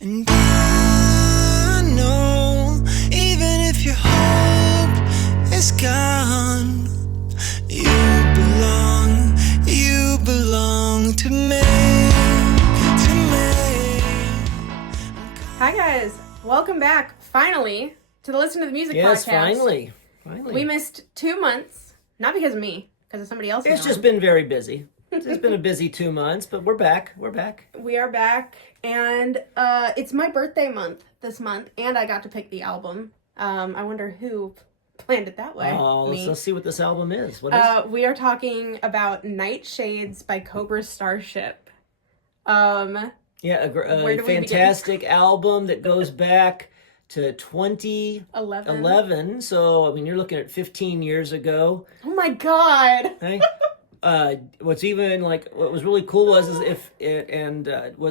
And I know, even if your hope is gone, you belong to me, to me. Hi guys, welcome back, finally, to the Listen to the Music podcast. Yes, finally. We missed 2 months, not because of me, because of somebody else. It's just been very busy. It's been a busy 2 months, but we're back. We are back, and it's my birthday month this month, and I got to pick the album. I wonder who planned it that way. Oh, let's see what this album is. What is we are talking about Nightshades by Cobra Starship. Yeah, a fantastic album that goes back to 2011. So, I mean, you're looking at 15 years ago. Oh my god! Okay? What was really cool was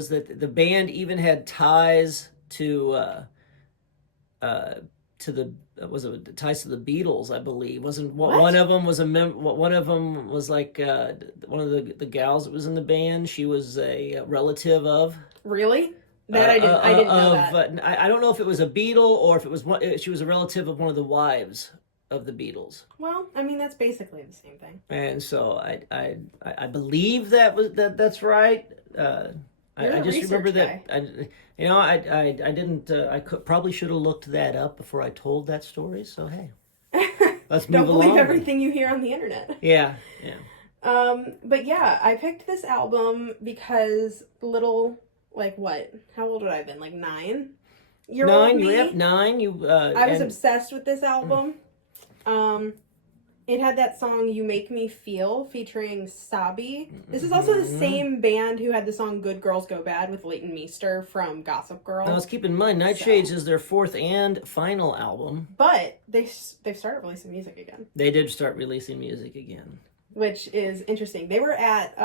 that the band even had ties to the ties to the Beatles, I believe. One of them was one of them was like one of the gals that was in the band. She was a relative of. Really? That I didn't know that. I don't know if it was a Beatle or if it was she was a relative of one of the wives of the Beatles. Well, I mean, that's basically the same thing. And so I believe that's right. I just remember guy. that I didn't. Probably should have looked that up before I told that story. So hey, let's move along. Don't believe everything you hear on the internet. Yeah. But yeah, I picked this album because how old would I have been? Like 9? You have 9. I was obsessed with this album. It had that song "You Make Me Feel" featuring Sabi. This is also the same band who had the song "Good Girls Go Bad" with Leighton Meester from Gossip Girl. Now let's keep in mind, Nightshades is their 4th and final album. But they've started releasing music again. They did start releasing music again, which is interesting. They were at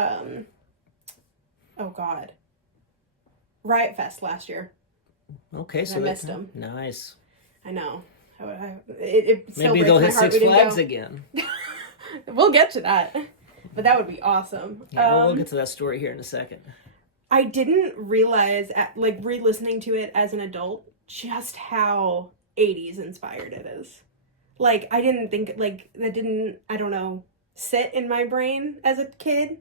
Riot Fest last year. Okay, so I missed them. Nice. I know. It still Maybe they'll hit breaks my heart Six we didn't Flags go. again. We'll get to that, but that would be awesome. Yeah, we'll get to that story here in a second. I didn't realize, re-listening to it as an adult, just how 80s inspired it is. Like, I didn't think, that didn't, I don't know, sit in my brain as a kid.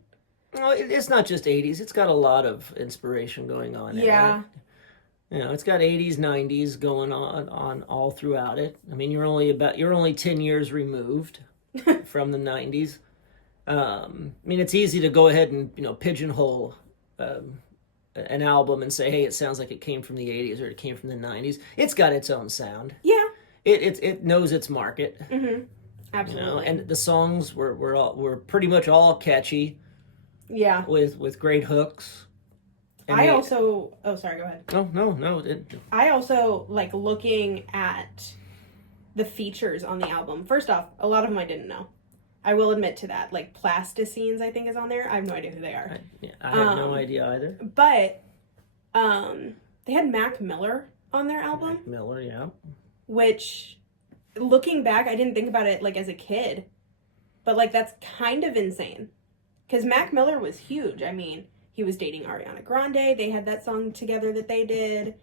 Well, it's not just 80s. It's got a lot of inspiration going on. Yeah. It's got 80s, 90s going on all throughout it. I mean, you're only 10 years removed from the 90s. I mean, it's easy to go ahead and, pigeonhole an album and say, hey, it sounds like it came from the 80s or it came from the 90s. It's got its own sound. Yeah. It knows its market. Mm-hmm. Absolutely. And the songs were pretty much all catchy. Yeah. With great hooks. Sorry, go ahead. No. I also looking at the features on the album. First off, a lot of them I didn't know. I will admit to that. Like Plasticines, I think, is on there. I have no idea who they are. I have no idea either. But they had Mac Miller on their album. Mac Miller, yeah. Which, looking back, I didn't think about it as a kid. But that's kind of insane. Because Mac Miller was huge. I mean, he was dating Ariana Grande. They had that song together that they did.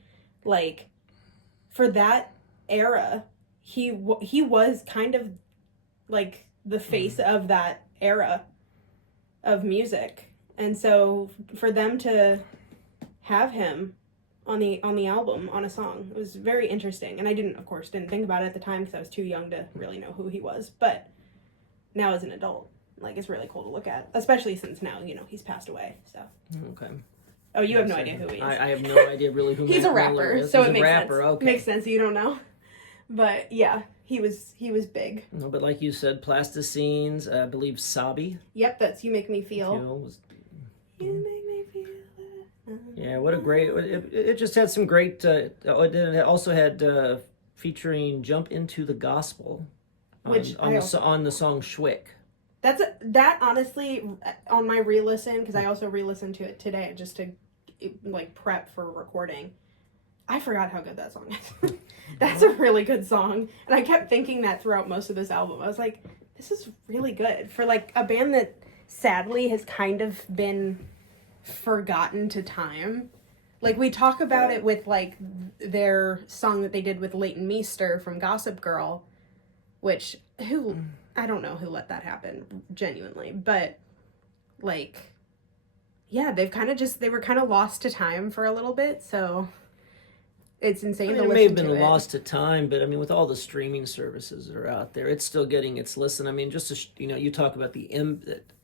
For that era, he was kind of the face of that era of music. And so for them to have him on the album, on a song, it was very interesting. And I didn't think about it at the time because I was too young to really know who he was. But now as an adult, it's really cool to look at, especially since now, he's passed away, so. Okay. Oh, you have no idea who he is. I have no idea really who he's Mac a rapper, Miller is. so He's it makes sense. Okay. Makes sense you don't know. But yeah, he was big. No, but like you said, Plasticines, I believe Sabi. Yep, that's You Make Me Feel. You Make Me Feel. Yeah, what a great, it just had some great, it also had featuring Jump Into the Gospel on the song Schwick. That honestly, on my re-listen, because I also re-listened to it today just to prep for recording, I forgot how good that song is. That's a really good song, and I kept thinking that throughout most of this album. I was like, this is really good for a band that sadly has kind of been forgotten to time. Like, we talk about it with, like, their song that they did with Leighton Meester from Gossip Girl, which, I don't know who let that happen, genuinely, but, like, yeah, they were kind of lost to time for a little bit, so it's insane to listen to it. It may have been lost to time, but, I mean, with all the streaming services that are out there, it's still getting its listen. I mean, just to, you talk about the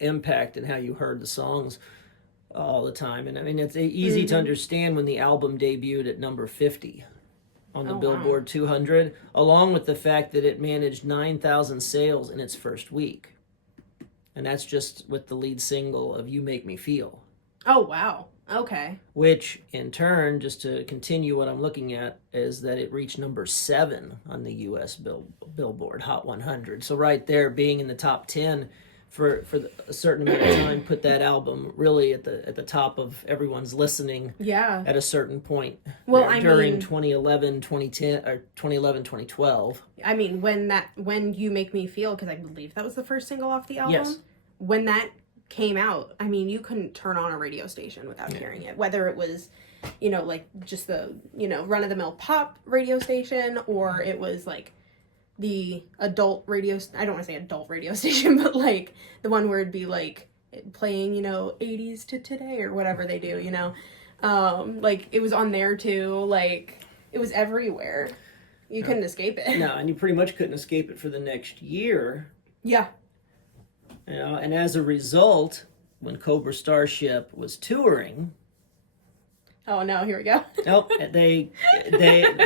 impact and how you heard the songs all the time. And I mean, it's easy to understand when the album debuted at number 50 on the Billboard 200, along with the fact that it managed 9,000 sales in its first week. And that's just with the lead single of You Make Me Feel. Oh, wow. Okay. Which, in turn, just to continue what I'm looking at, is that it reached number 7 on the U.S. Billboard Hot 100. So right there, being in the top 10 for a certain amount of time, put that album really at the top of everyone's listening. Yeah. At a certain point. Well, during 2011, 2010, or 2011, 2012. I mean, when You Make Me Feel, because I believe that was the first single off the album. Yes. When that came out, I mean, you couldn't turn on a radio station without hearing it, whether it was, like just the, run-of-the-mill pop radio station, or it was like the adult radio, I don't want to say adult radio station, but like the one where it'd be like playing, 80s to today or whatever they do, like it was on there too, like it was everywhere. You couldn't escape it. No, and you pretty much couldn't escape it for the next year. Yeah. And as a result, when Cobra Starship was touring, oh no, here we go. nope, they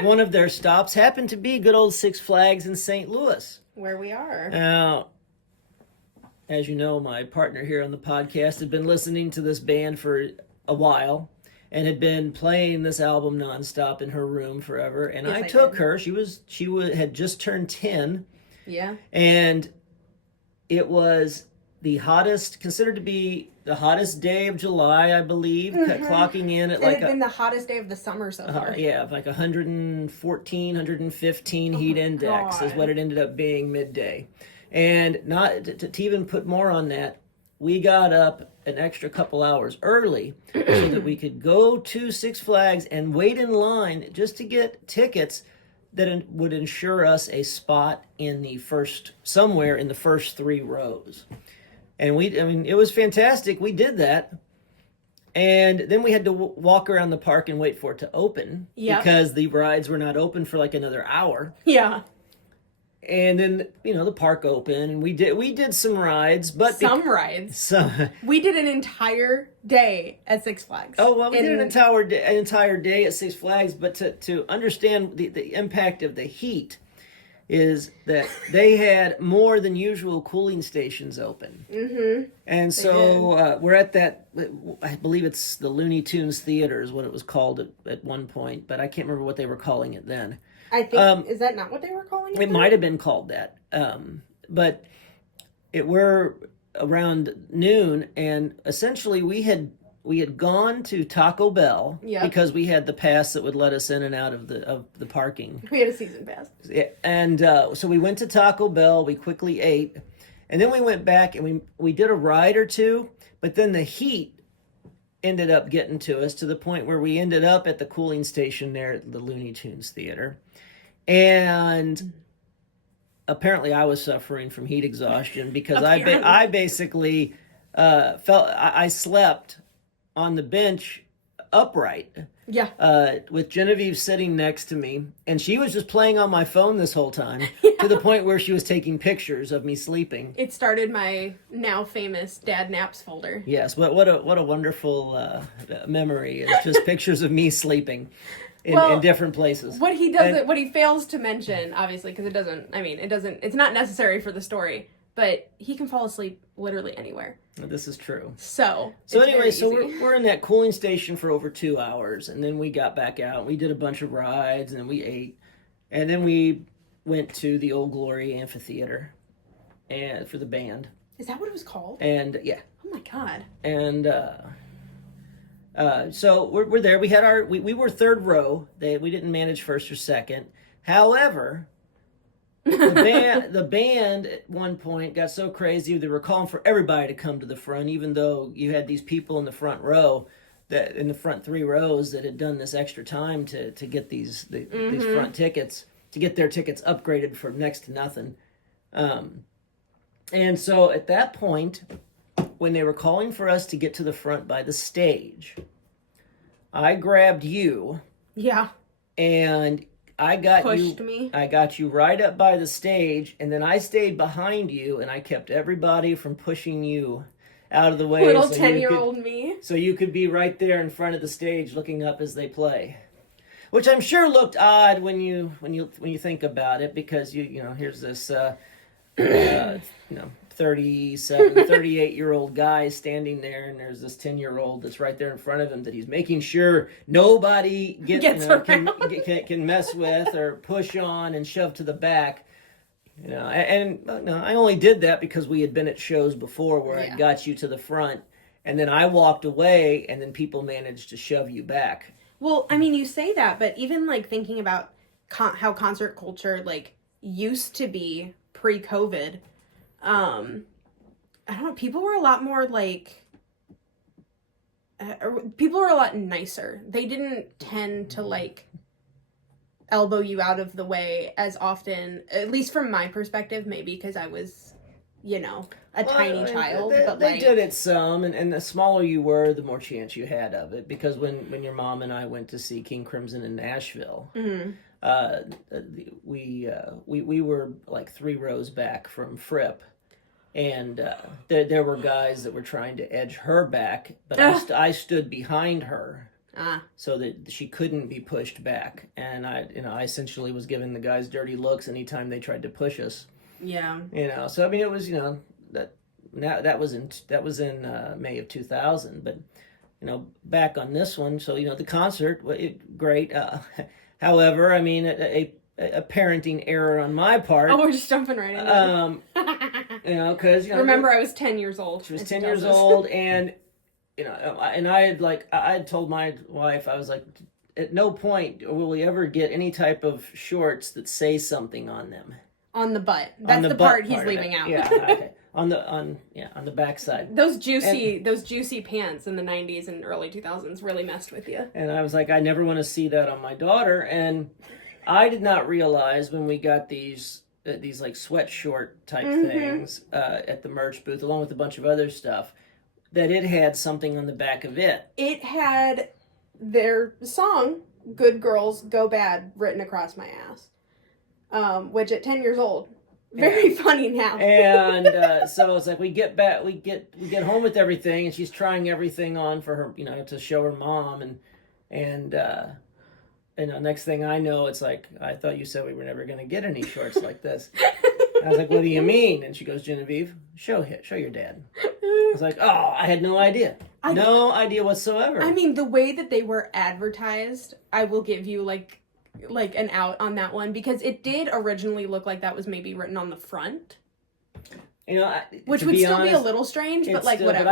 one of their stops happened to be good old Six Flags in St. Louis. Where we are. Now, as you know, my partner here on the podcast had been listening to this band for a while and had been playing this album nonstop in her room forever. And yes, I took her. She had just turned 10. Yeah. And it was considered to be the hottest day of July, I believe, clocking in at it had been the hottest day of the summer so far. Yeah, like 114, 115 heat index is what it ended up being midday. And not to even put more on that, we got up an extra couple hours early so that we could go to Six Flags and wait in line just to get tickets that would ensure us a spot somewhere in the first 3 rows. And it was fantastic. We did that. And then we had to walk around the park and wait for it to open. Yep. Because the rides were not open for like another hour. Yeah. And then, the park opened and we did some rides, but rides. We did an entire day at Six Flags. Oh, well, we did an entire day at Six Flags, but to understand the impact of the heat is that they had more than usual cooling stations open. Mm-hmm. And so we're at that, I believe it's the Looney Tunes Theater is what it was called at one point, but I can't remember what they were calling it then. I think, is that not what they were calling it? It might have been called that. But we're around noon, and essentially we had gone to Taco Bell because we had the pass that would let us in and out of the parking. We had a season pass. Yeah, and so we went to Taco Bell. We quickly ate, and then we went back and we did a ride or two. But then the heat ended up getting to us to the point where we ended up at the cooling station there at the Looney Tunes Theater, and apparently I was suffering from heat exhaustion because I basically I slept on the bench upright. Yeah. With Genevieve sitting next to me, and she was just playing on my phone this whole time to the point where she was taking pictures of me sleeping. It started my now famous Dad Naps folder. Yes, what a wonderful memory is just pictures of me sleeping in different places. What he fails to mention, obviously, because it's not necessary for the story, but he can fall asleep literally anywhere. This is true. So anyway, we're in that cooling station for over 2 hours, and then we got back out. We did a bunch of rides, and then we ate, and then we went to the Old Glory Amphitheater, and for the band. Is that what it was called? And yeah. Oh my God. And so we're there. We had we were third row. We didn't manage first or second. However, the band at one point got so crazy they were calling for everybody to come to the front, even though you had these people in the front row that in the front 3 rows that had done this extra time to get these front tickets, to get their tickets upgraded for next to nothing. And so at that point, when they were calling for us to get to the front by the stage, I grabbed you. Yeah. And I got Pushed me. I got you right up by the stage, and then I stayed behind you, and I kept everybody from pushing you out of the way. Little 10-year-old me. So you could be right there in front of the stage, looking up as they play, which I'm sure looked odd when you think about it, because you know here's this 37, 38-year-old guy standing there, and there's this 10-year-old that's right there in front of him that he's making sure nobody can mess with or push on and shove to the back. You know, and I only did that because we had been at shows before where I got you to the front, and then I walked away, and then people managed to shove you back. Well, I mean, you say that, but even like thinking about how concert culture like used to be pre-COVID, I don't know, people were a lot more like, people were a lot nicer. They didn't tend to like elbow you out of the way as often, at least from my perspective, maybe because I was, you know, a tiny child. They did it some, and the smaller you were, the more chance you had of it, because when your mom and I went to see King Crimson in Nashville, we were like 3 rows back from Fripp, and there were guys that were trying to edge her back, but I stood behind her so that she couldn't be pushed back, and I essentially was giving the guys dirty looks anytime they tried to push us. Yeah. You know, so I mean, it was, you know, that was in May of 2000, but you know, back on this one, so you know, the concert, great. However, I mean, a parenting error on my part. Oh, we're just jumping right in. You know, because you know, remember, I was 10 years old. She was 10 years old, and you know, and I had told my wife, I was like, at no point will we ever get any type of shorts that say something on them. On the butt. That's the part he's leaving out. Yeah, okay. On the backside. Those juicy pants in the 90s and early 2000s really messed with you. And I was like, I never want to see that on my daughter. And I did not realize when we got these like sweatshort type things at the merch booth, along with a bunch of other stuff, that it had something on the back of it. It had their song "Good Girls Go Bad" written across my ass. Which at 10 years old, very funny now. And so it's like we get home with everything, and she's trying everything on for her, you know, to show her mom, and next thing I know, it's like, I thought you said we were never going to get any shorts like this. I was like, what do you mean? And she goes, Genevieve, show your dad. I was like, oh, I had no idea. No idea whatsoever. I mean, the way that they were advertised, I will give you like an out on that one, because it did originally look like that was maybe written on the front. You know, which would still be a little strange, but like whatever.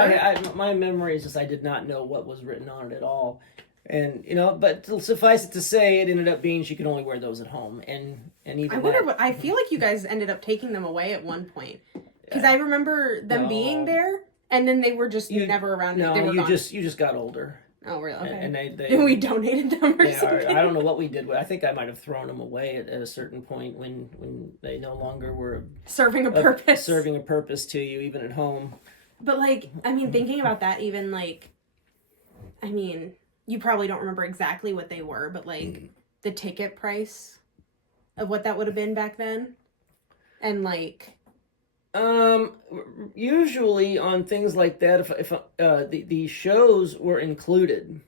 But my memory is just I did not know what was written on it at all. And, you know, but to suffice it to say, it ended up being she could only wear those at home. And even I feel like you guys ended up taking them away at one point. Because I remember them being there, and then they were just never around. No, they were you just got older. Oh, really? Okay. And and we donated them or something? I don't know what we did. I think I might have thrown them away at a certain point when they no longer were... Serving a purpose. Serving a purpose to you, even at home. But, like, I mean, thinking about that, even, like... I mean, you probably don't remember exactly what they were, but, like, the ticket price of what that would have been back then. And, like... Usually on things like that, if the shows were included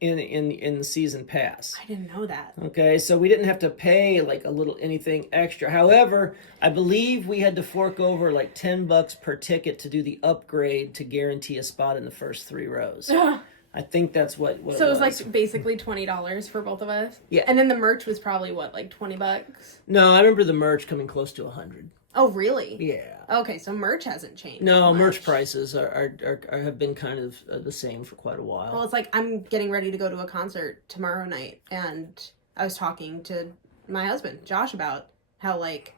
in the season pass. I didn't know that. Okay, so we didn't have to pay like a little anything extra. However, I believe we had to fork over like $10 per ticket to do the upgrade to guarantee a spot in the first 3 rows. I think that's what so it was like basically $20 for both of us. Yeah, and then the merch was probably what, like $20? No, I remember the merch coming close to $100. Oh, really? Yeah. Okay, so merch hasn't changed. No, merch prices have been kind of the same for quite a while. Well, it's like I'm getting ready to go to a concert tomorrow night, and I was talking to my husband, Josh, about how, like,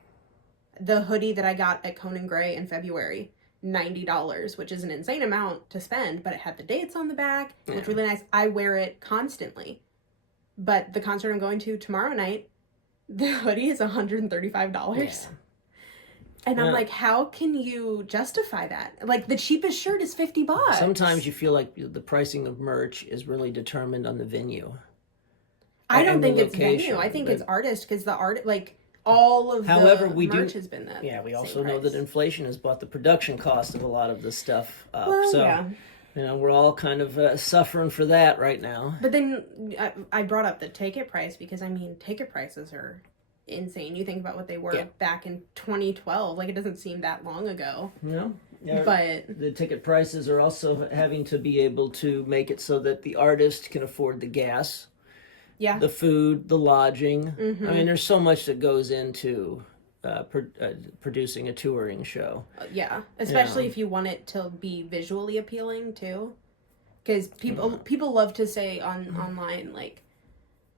the hoodie that I got at Conan Gray in February $90, which is an insane amount to spend, but it had the dates on the back. It looked Yeah. really nice. I wear it constantly. But the concert I'm going to tomorrow night, the hoodie is $135. Yeah. And I'm Yeah. like, how can you justify that? Like, the cheapest shirt is $50. Sometimes you feel like the pricing of merch is really determined on the venue. I don't and the think it's location, venue. I think but- it's artist, because the art, like, all of However, the we do- merch has been that. Yeah, we same also know price. that inflation has brought the production cost of a lot of this stuff up. Well, so, yeah. we're all kind of suffering for that right now. But then I brought up the ticket price because, I mean, ticket prices are insane. You think about what they were Yeah. back in 2012. Like, it doesn't seem that long ago. No? Yeah. But, The ticket prices are also having to be able to make it so that the artist can afford the gas, yeah. the food, the lodging. Mhm. I mean, there's so much that goes into producing a touring show. Yeah. Especially if you want it to be visually appealing, too. Because people love to say online, like,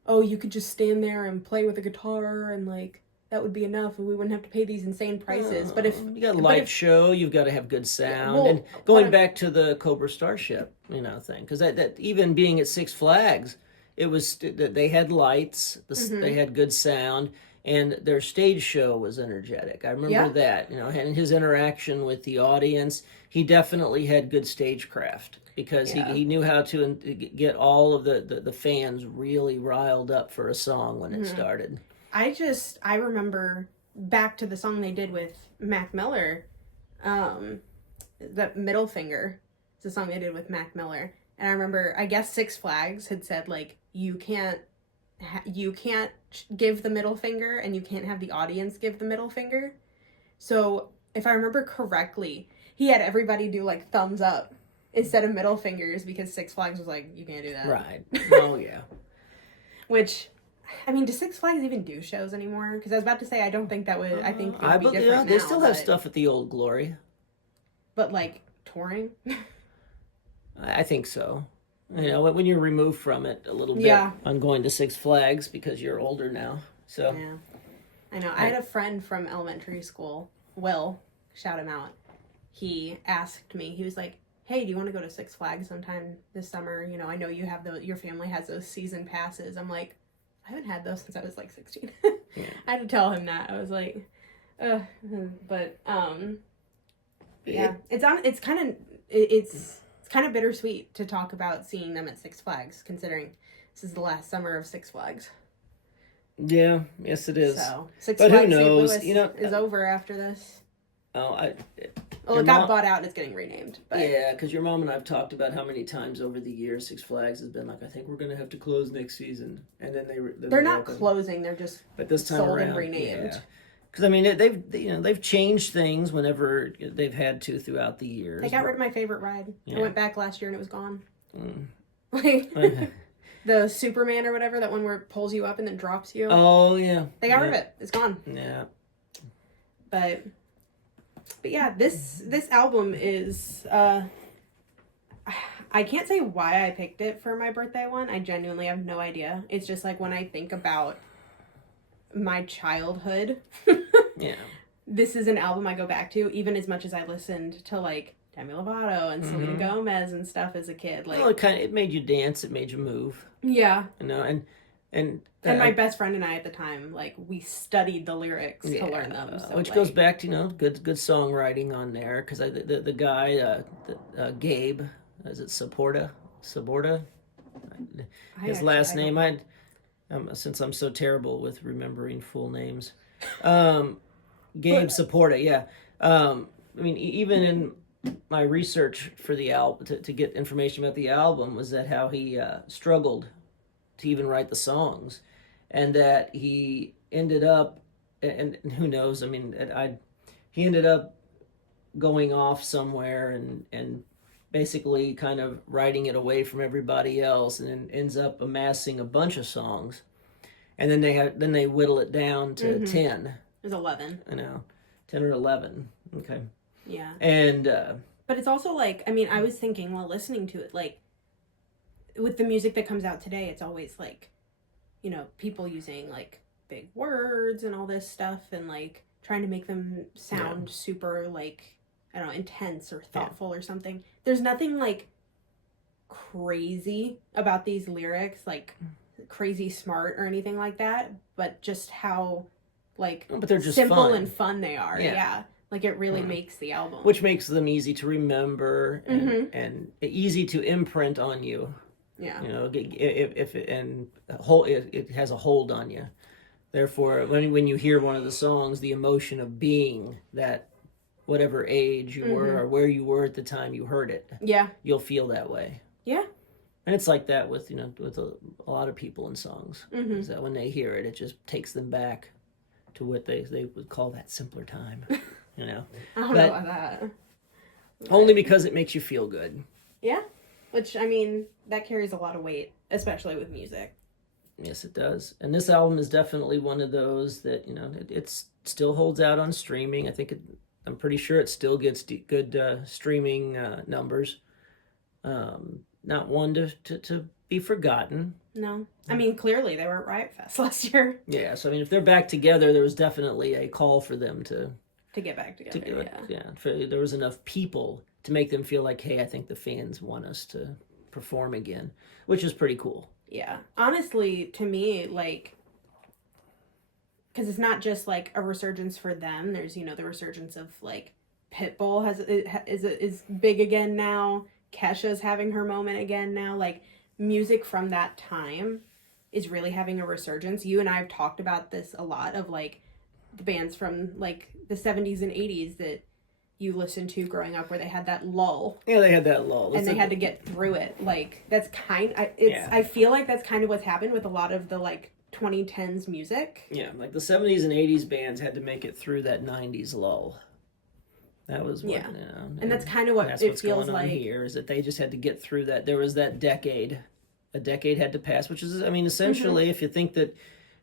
oh, you could just stand there and play with a guitar and, like, that would be enough and we wouldn't have to pay these insane prices. But if You got a light show, you've got to have good sound. well, and going back to the Cobra Starship, thing, because that even being at Six Flags, it was that they had lights, they had good sound, and their stage show was energetic. I remember that, and his interaction with the audience, he definitely had good stagecraft because he knew how to get all of the fans really riled up for a song when it started. I remember back to the song they did with Mac Miller, the Middle Finger. It's a song they did with Mac Miller. And I remember, I guess Six Flags had said, like, you can't give the middle finger and you can't have the audience give the middle finger. So if I remember correctly, he had everybody do, like, thumbs up instead of middle fingers because Six Flags was like, you can't do that. Right. Oh, yeah. Which, I mean, do Six Flags even do shows anymore? Because I was about to say, I don't think that would, I think it would be different they now, still have but- stuff at the Old Glory. But, like, touring? I think so. When you're removed from it a little bit. Yeah. I'm going to Six Flags because you're older now. So Yeah. I know. I had a friend from elementary school, Will, shout him out. He asked me, he was like, hey, do you want to go to Six Flags sometime this summer? I know you have your family has those season passes. I'm like, I haven't had those since I was like 16. Yeah. I had to tell him that. I was like, but, yeah, it's kind of bittersweet to talk about seeing them at Six Flags, considering this is the last summer of Six Flags. yeah, yes it is. So Six But who Flags St. knows? Louis is over after this. Oh, Well, Your it got mom- bought out and it's getting renamed. But yeah, because your mom and I've talked about how many times over the years Six Flags has been like, I think we're going to have to close next season, and then they're not open. closing; they're just But this time sold around, and renamed. yeah. Because they've changed things whenever they've had to throughout the years. They got rid of my favorite ride. Yeah. I went back last year and it was gone. Mm. Like the Superman or whatever, that one where it pulls you up and then drops you. Oh yeah, They got rid of it. It's gone. Yeah. But yeah, this album is I can't say why I picked it for my birthday one. I genuinely have no idea. It's just like when I think about my childhood, Yeah. this is an album I go back to, even as much as I listened to like Demi Lovato and Selena Gomez and stuff as a kid. Like, Well, it made you dance. It made you move. yeah. And My best friend and I at the time, like, we studied the lyrics to learn them. So, which like, goes back to good songwriting on there, because the guy Gabe, is it Saborda? His actually- last I name, don't- since I'm so terrible with remembering full names, Gabe Saporta. Yeah. Even in my research for the album to get information about the album was that how he struggled to even write the songs, and that he ended up, and who knows, he ended up going off somewhere and basically kind of writing it away from everybody else, and then ends up amassing a bunch of songs, and then they whittle it down to 10. It was 11. 10 or 11. Okay. Yeah. And But it's also like, I was thinking while listening to it, like, with the music that comes out today, it's always like, people using like big words and all this stuff and like trying to make them sound super like I don't know, intense or thoughtful or something. There's nothing like crazy about these lyrics, like crazy smart or anything like that, but just how like but they're just simple fun. and fun they are. Yeah. Like it really makes the album. Which makes them easy to remember and easy to imprint on you. Yeah. You know, if it has a hold on you. Therefore, when you hear one of the songs, the emotion of being that whatever age you were or where you were at the time you heard it. Yeah. You'll feel that way. Yeah. And it's like that with, with a lot of people in songs. Is that when they hear it, it just takes them back to what they would call that simpler time. I don't know about that. Only because it makes you feel good. Yeah. Which, I mean, that carries a lot of weight, especially with music. Yes, it does. And this album is definitely one of those that, it still holds out on streaming. I'm pretty sure it still gets good streaming numbers. Not one to be forgotten. No. I mean, clearly they were at Riot Fest last year. Yeah, so I mean, if they're back together, there was definitely a call for them to get back together. There was enough people to make them feel like, hey, I think the fans want us to perform again, which is pretty cool. Yeah. Honestly, to me, like, because it's not just like a resurgence for them. There's, the resurgence of like Pitbull is big again now. Kesha's having her moment again now. Like, music from that time is really having a resurgence. You and I have talked about this a lot of like the bands from like the 70s and 80s that you listened to growing up where they had that lull. Yeah, they had that lull. And they had to get through it. Like, that's I feel like that's kind of what's happened with a lot of the like 2010s music. Yeah, like the 70s and 80s bands had to make it through that 90s lull. That was what, and that's kind of what it feels like here, is that they just had to get through that. There was that decade. A decade had to pass, which is, I mean, essentially, if you think that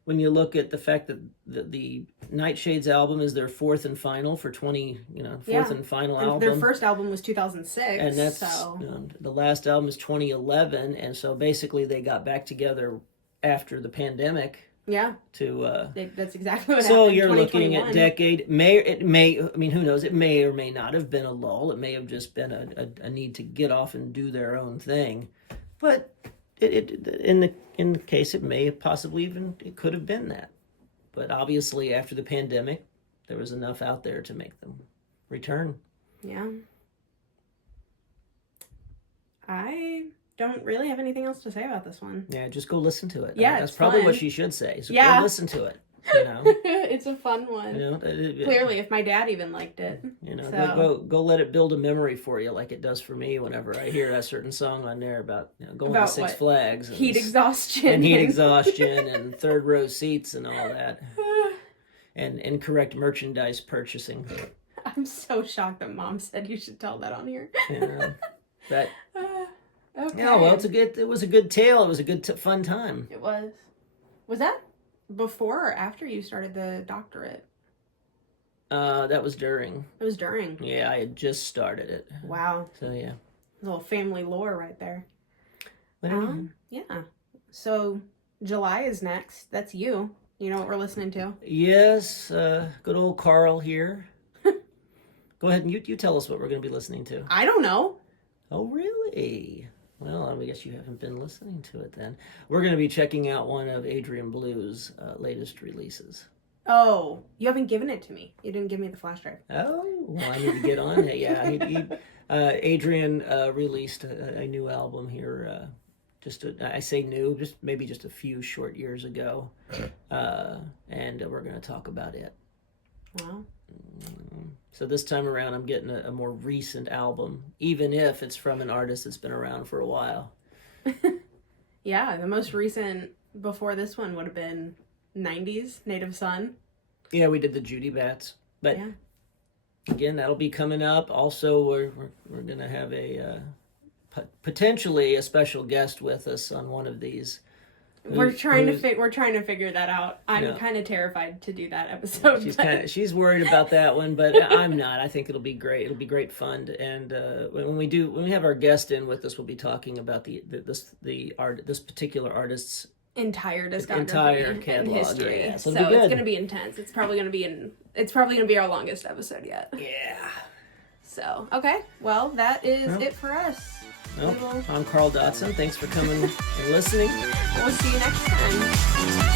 when you look at the fact that the Nightshades album is their fourth and final for 20, fourth and final album. Their first album was 2006. And that's, the last album is 2011. And so basically they got back together after the pandemic. Yeah. That's exactly what happened. So you're looking at decade. Who knows? It may or may not have been a lull. It may have just been a need to get off and do their own thing. But in the case, it may have possibly it could have been that. But obviously, after the pandemic, there was enough out there to make them return. Yeah. I don't really have anything else to say about this one. Yeah, just go listen to it. Yeah, that's probably fun. what she should say. So go listen to it. It's a fun one. Clearly, if my dad even liked it. Go let it build a memory for you, like it does for me whenever I hear a certain song on there about going to Six Flags, and heat exhaustion, and third row seats and all that, and incorrect merchandise purchasing. I'm so shocked that Mom said you should tell that on here. But okay. Yeah, well, it was a good tale. It was a good fun time. It was. Was that before or after you started the doctorate? That was during. It was during. Yeah, I had just started it. Wow. So yeah. A little family lore right there. Yeah. So July is next. That's you. You know what we're listening to? Yes, good old Carl here. Go ahead and you tell us what we're going to be listening to. I don't know. Oh, really? Well, I guess you haven't been listening to it then. We're going to be checking out one of Adrian Blue's latest releases. Oh, you haven't given it to me. You didn't give me the flash drive. Oh, well, I need to get on it. Yeah, Adrian released a new album here. I say new, maybe just a few short years ago, and we're going to talk about it. Wow. So this time around, I'm getting a more recent album, even if it's from an artist that's been around for a while. Yeah, the most recent before this one would have been 90s, Native Son. Yeah, we did the Judy Bats. But again, that'll be coming up. Also, we're going to have potentially a special guest with us on one of these. We're trying to figure that out. I'm kind of terrified to do that episode. She's worried about that one, but I'm not. I think it'll be great. It'll be great fun. And when we have our guest in with us, we'll be talking about this particular artist's entire discography, entire catalog, and history. Yeah. So it's going to be intense. It's probably going to be our longest episode yet. Yeah. So, okay. Well, that is Well. it for us. Well, We will- I'm Carl Dotson. Thanks for coming and listening. We'll see you next time.